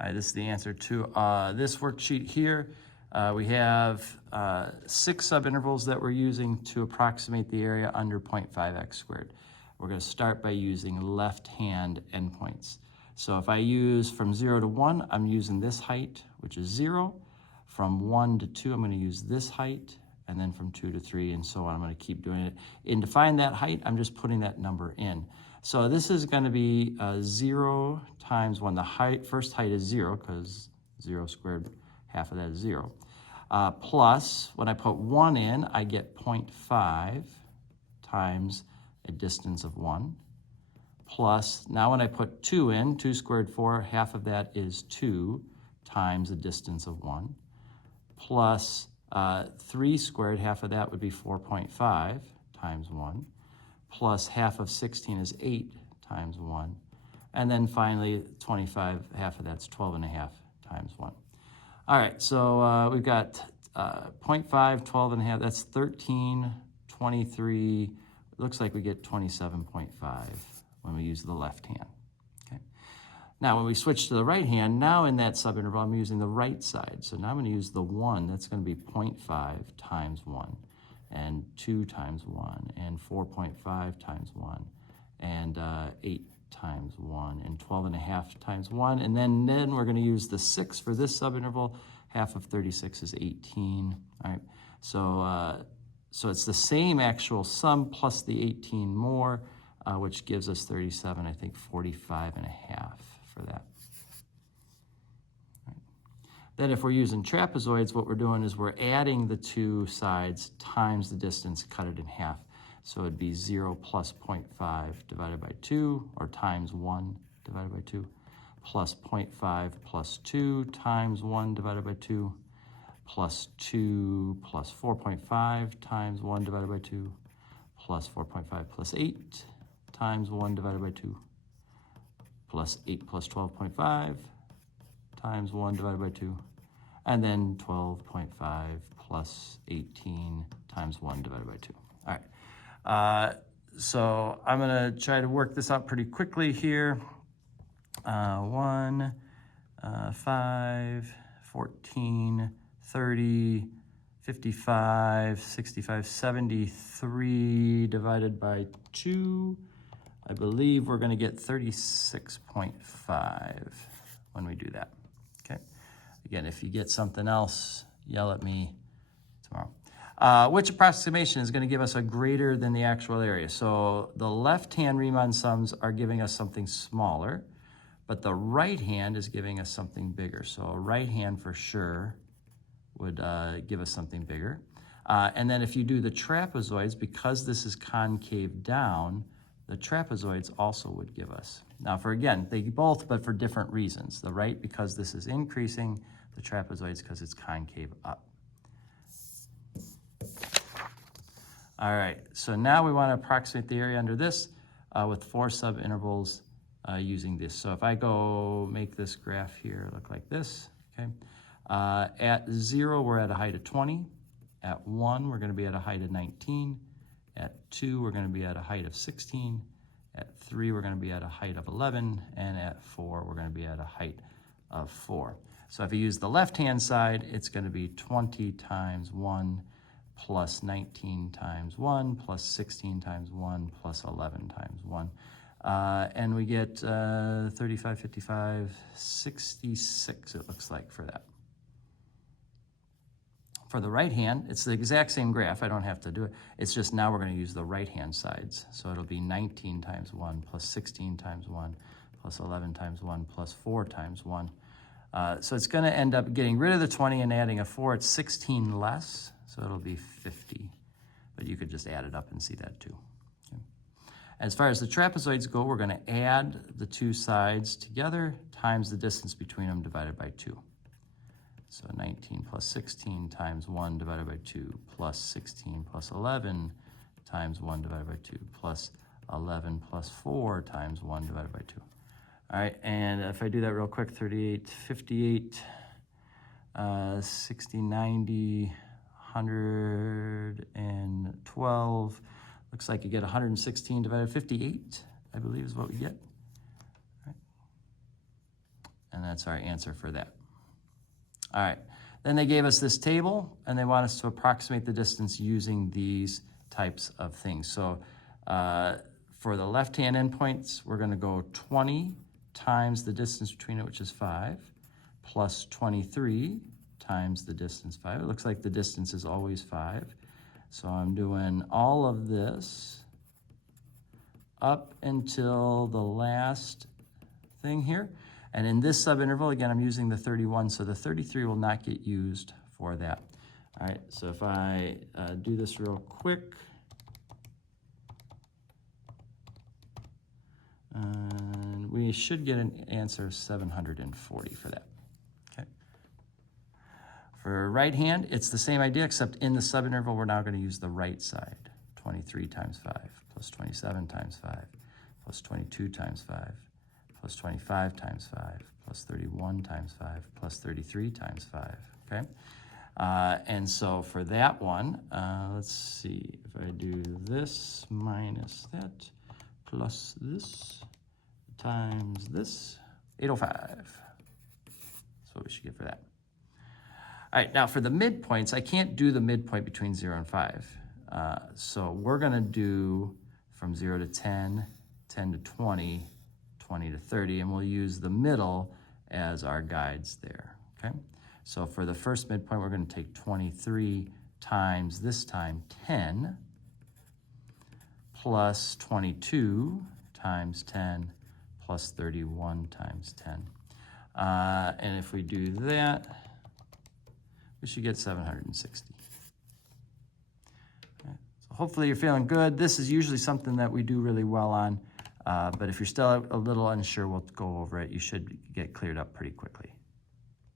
All right, this is the answer to this worksheet here. We have 6 subintervals that we're using to approximate the area under 0.5x squared. We're going to start by using left-hand endpoints. So if I use from 0 to 1, I'm using this height, which is 0. From 1 to 2, I'm going to use this height, and then from 2 to 3, and so on. I'm going to keep doing it. And to find that height, I'm just putting that number in. So this is going to be 0 times 1. The first height is 0, because 0 squared, half of that is 0. Plus, when I put 1 in, I get 0.5 times a distance of 1. Plus, now when I put 2 in, 2 squared 4, half of that is 2 times a distance of 1. Plus 3 squared, half of that would be 4.5 times 1. Plus half of 16 is 8 times 1. And then finally, 25, half of that's 12.5 times 1. All right, so we've got 0.5, 12.5, that's 13, 23. It looks like we get 27.5 when we use the left hand. Okay. Now, when we switch to the right hand, now in that subinterval, I'm using the right side. So now I'm going to use the 1. That's going to be 0.5 times 1. And 2 times 1, and 4.5 times 1, and 8 times 1, and 12.5 times 1. And then we're going to use the 6 for this subinterval. Half of 36 is 18. All right, so it's the same actual sum plus the 18 more, which gives us 37, I think 45.5 for that. Then if we're using trapezoids, what we're doing is we're adding the 2 sides times the distance, cut it in half. So it'd be 0 plus 0.5 divided by 2, or times 1 divided by 2, plus 0.5 plus 2 times 1 divided by 2, plus 2 plus 4.5 times 1 divided by 2, plus 4.5 plus 8 times 1 divided by 2, plus 8 plus 12.5 times 1 divided by 2, and then 12.5 plus 18 times 1 divided by 2. All right, so I'm going to try to work this out pretty quickly here. 1, 5, 14, 30, 55, 65, 73 divided by 2. I believe we're going to get 36.5 when we do that. Okay. Again, if you get something else, yell at me tomorrow. Which approximation is going to give us a greater than the actual area? So the left-hand Riemann sums are giving us something smaller, but the right hand is giving us something bigger. So a right hand for sure would give us something bigger. And then if you do the trapezoids, because this is concave down, the trapezoids also would give us. Now they both, but for different reasons. The right, because this is increasing, the trapezoids, because it's concave up. All right, so now we want to approximate the area under this with 4 subintervals using this. So if I go make this graph here look like this, okay? At 0, we're at a height of 20. At 1, we're going to be at a height of 19. At 2, we're going to be at a height of 16. At 3, we're going to be at a height of 11. And at 4, we're going to be at a height of 4. So if you use the left-hand side, it's going to be 20 times 1 plus 19 times 1 plus 16 times 1 plus 11 times 1. And we get 35, 55, 66, it looks like, for that. For the right hand, it's the exact same graph. I don't have to do it. It's just now we're going to use the right-hand sides. So it'll be 19 times 1 plus 16 times 1 plus 11 times 1 plus 4 times 1. So it's going to end up getting rid of the 20 and adding a 4. It's 16 less, so it'll be 50. But you could just add it up and see that too. Okay. As far as the trapezoids go, we're going to add the 2 sides together times the distance between them divided by 2. So 19 plus 16 times 1 divided by 2 plus 16 plus 11 times 1 divided by 2 plus 11 plus 4 times 1 divided by 2. All right, and if I do that real quick, 38, 58, 60, 90, 112. Looks like you get 116 divided by 58, I believe is what we get. All right. And that's our answer for that. All right, then they gave us this table, and they want us to approximate the distance using these types of things. So for the left-hand endpoints, we're gonna go 20 times the distance between it, which is 5, plus 23 times the distance 5. It looks like the distance is always 5. So I'm doing all of this up until the last thing here. And in this subinterval, again, I'm using the 31, so the 33 will not get used for that. All right, so if I do this real quick, we should get an answer of 740 for that. Okay. For right hand, it's the same idea, except in the subinterval, we're now going to use the right side. 23 times 5, plus 27 times 5, plus 22 times 5, plus 25 times 5, plus 31 times 5, plus 33 times 5, okay? And so for that one, let's see, if I do this minus that, plus this, times this, 805. That's what we should get for that. All right, now for the midpoints, I can't do the midpoint between 0 and 5. So we're gonna do from 0 to 10, 10 to 20, 20 to 30, and we'll use the middle as our guides there, okay? So for the first midpoint, we're gonna take 23 times this time 10, plus 22 times 10, plus 31 times 10. And if we do that, we should get 760. Okay. So hopefully you're feeling good. This is usually something that we do really well on, but if you're still a little unsure, we'll go over it. You should get cleared up pretty quickly.